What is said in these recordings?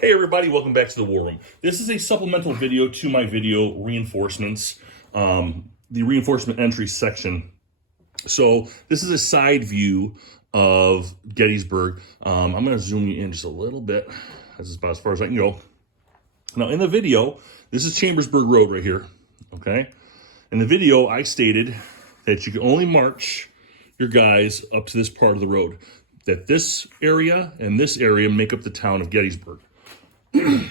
Hey everybody, welcome back to the War Room. This is a supplemental video to my video reinforcements, the reinforcement entry section. So this is a side view of Gettysburg. I'm going to zoom you in just a little bit. That's about as far as I can go. Now in the video, this is Chambersburg Road right here, okay? In the video, I stated that you can only march your guys up to this part of the road, that this area and this area make up the town of Gettysburg.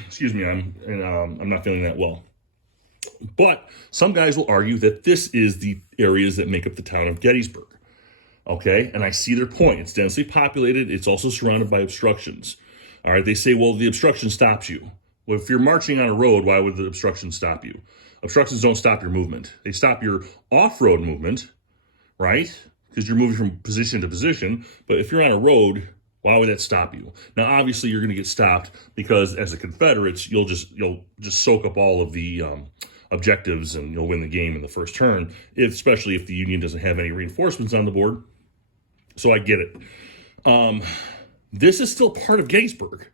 Excuse me, I'm not feeling that well. But some guys will argue that this is the areas that make up the town of Gettysburg. Okay, and I see their point. It's densely populated. It's also surrounded by obstructions. All right, they say, well, the obstruction stops you. Well, if you're marching on a road, why would the obstruction stop you? Obstructions don't stop your movement. They stop your off-road movement, right? Because you're moving from position to position. But if you're on a road, why would that stop you? Now, obviously, you're going to get stopped because as the Confederates, you'll just soak up all of the objectives and you'll win the game in the first turn, especially if the Union doesn't have any reinforcements on the board. So I get it. This is still part of Gettysburg.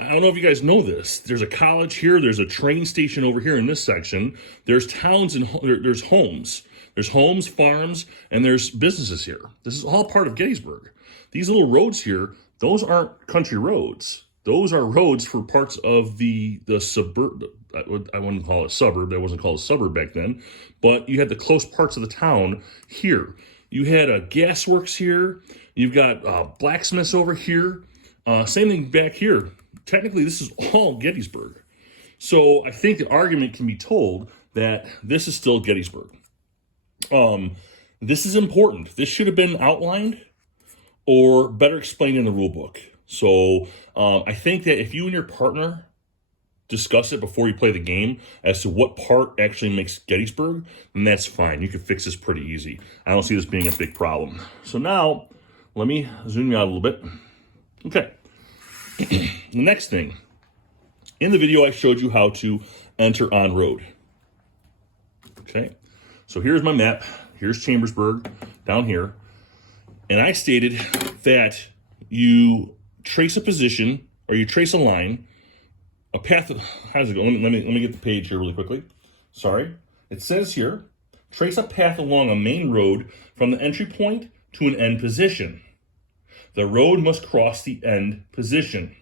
I don't know if you guys know this. There's a college here. There's a train station over here in this section. There's towns and there's homes. There's homes, farms, and there's businesses here. This is all part of Gettysburg. These little roads here, those aren't country roads. Those are roads for parts of the suburb. I wouldn't call it a suburb. That wasn't called a suburb back then. But you had the close parts of the town here. You had a gasworks here. You've got blacksmiths over here. Same thing back here. Technically, this is all Gettysburg. So I think the argument can be told that this is still Gettysburg. This is important. This should have been outlined or better explained in the rule book. So I think that if you and your partner discuss it before you play the game as to what part actually makes Gettysburg, then that's fine. You can fix this pretty easy. I don't see this being a big problem. So now, let me zoom you out a little bit. Okay. The next thing. In the video, I showed you how to enter on road. Okay. So here's my map. Here's Chambersburg down here. And I stated that you trace a position or you trace a line, a path. How does it go? Let me get the page here really quickly. Sorry. It says here, trace a path along a main road from the entry point to an end position. The road must cross the end position.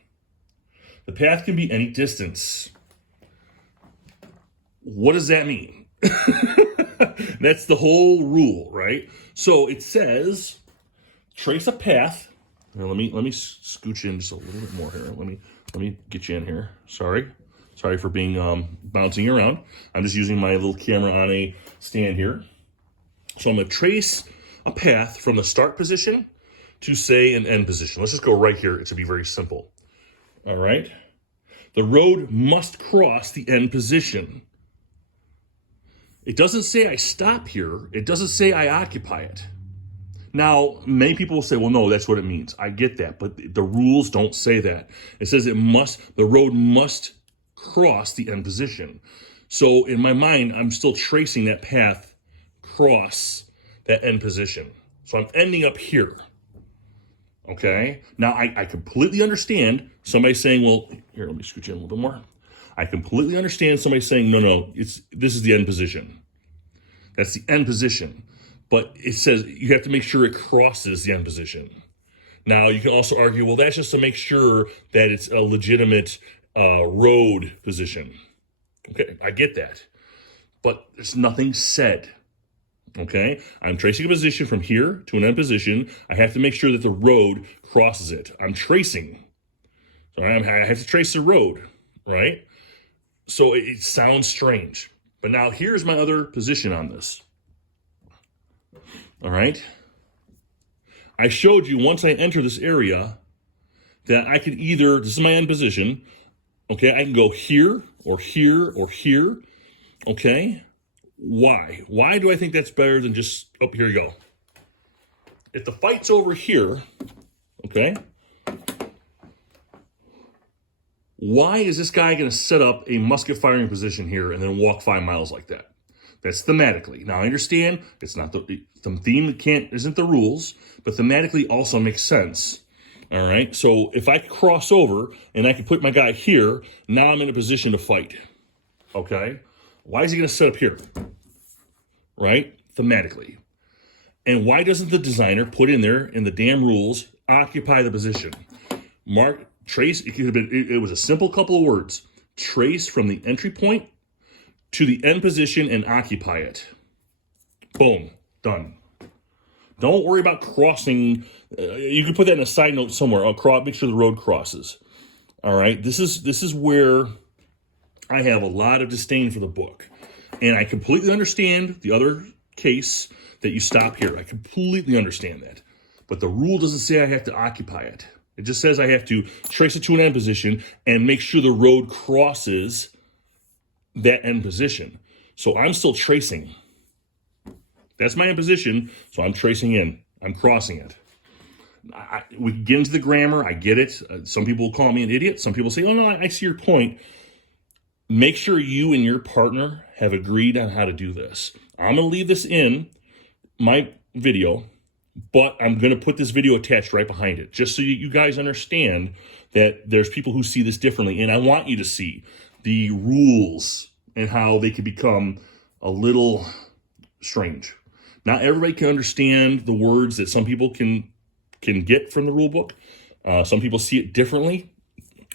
The path can be any distance. What does that mean? That's the whole rule, right? So it says, trace a path. Now let me scooch in just a little bit more here. Let me get you in here. Sorry for being bouncing around. I'm just using my little camera on a stand here. So I'm going to trace a path from the start position to, say, an end position. Let's just go right here. It should be very simple. All right. The road must cross the end position. It doesn't say I stop here. It doesn't say I occupy it. Now, many people will say, well, no, that's what it means. I get that, but the rules don't say that. It says the road must cross the end position. So in my mind, I'm still tracing that path across that end position. So I'm ending up here. Okay? Now, I completely understand somebody saying, well, here, let me scoot in a little bit more. I completely understand somebody saying, no, this is the end position. That's the end position. But it says you have to make sure it crosses the end position. Now, you can also argue, well, that's just to make sure that it's a legitimate road position. Okay, I get that. But there's nothing said. Okay, I'm tracing a position from here to an end position. I have to make sure that the road crosses it. I'm tracing. So I have to trace the road, right? So it sounds strange. But now here's my other position on this. All right. I showed you once I enter this area that I could either, this is my end position. Okay, I can go here or here or here. Okay. Why? Why do I think that's better than just, oh, here you go. If the fight's over here, okay, why is this guy going to set up a musket firing position here and then walk 5 miles like that? That's thematically. Now, I understand it's not the theme isn't the rules, but thematically also makes sense All right, so if I cross over and I can put my guy here, now I'm in a position to fight. Okay, why is he going to set up here? Right, thematically. And why doesn't the designer put in there in the damn rules, occupy the position? Trace, it could have been, it was a simple couple of words. Trace from the entry point to the end position and occupy it. Boom, done. Don't worry about crossing. You can put that in a side note somewhere. Make sure the road crosses. All right, this is where I have a lot of disdain for the book. And I completely understand the other case that you stop here. I completely understand that. But the rule doesn't say I have to occupy it. It just says I have to trace it to an end position and make sure the road crosses that end position. So I'm still tracing. That's my end position, so I'm tracing in. I'm crossing it. We get into the grammar. I get it. Some people will call me an idiot. Some people say, oh, no, I see your point. Make sure you and your partner have agreed on how to do this. I'm going to leave this in my video, but I'm going to put this video attached right behind it, just so you guys understand that there's people who see this differently. And I want you to see the rules and how they can become a little strange. Not everybody can understand the words that some people can get from the rule book. Some people see it differently.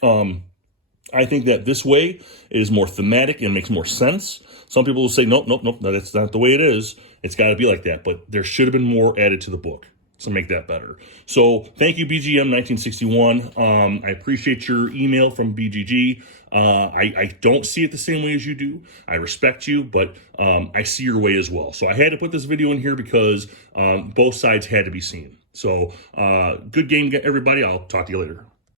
I think that this way is more thematic and makes more sense. Some people will say, nope, that's not the way it is. It's got to be like that. But there should have been more added to the book to make that better. So thank you, BGM 1961. I appreciate your email from BGG. I don't see it the same way as you do. I respect you, but I see your way as well. So I had to put this video in here because both sides had to be seen. So good game, everybody. I'll talk to you later.